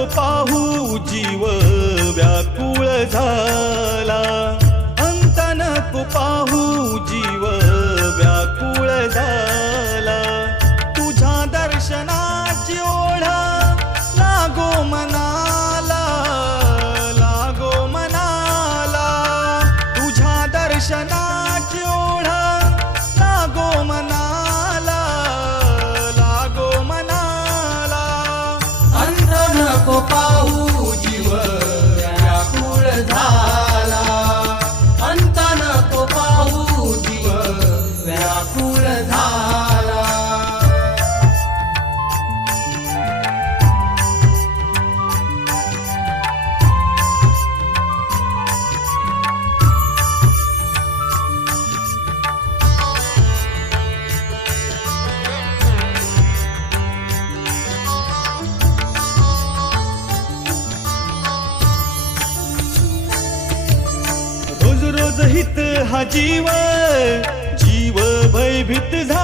नको पाहू जीव व्याकुळ झाला, अंत नको पाहू जीव व्याकुळ झाला. तुझ्या दर्शनाची ओढ लागो मनाला, लागो मनाला. तुझ्या दर्शनाची ओढ लागो मनाला, लागो मनाला. अंत नको पाहू जीव व्याकुळ झाला, अंत नको पाहू जीव व्याकुळ झाला. रोज रोज हित हा जीव, जीव भयभीत झाला.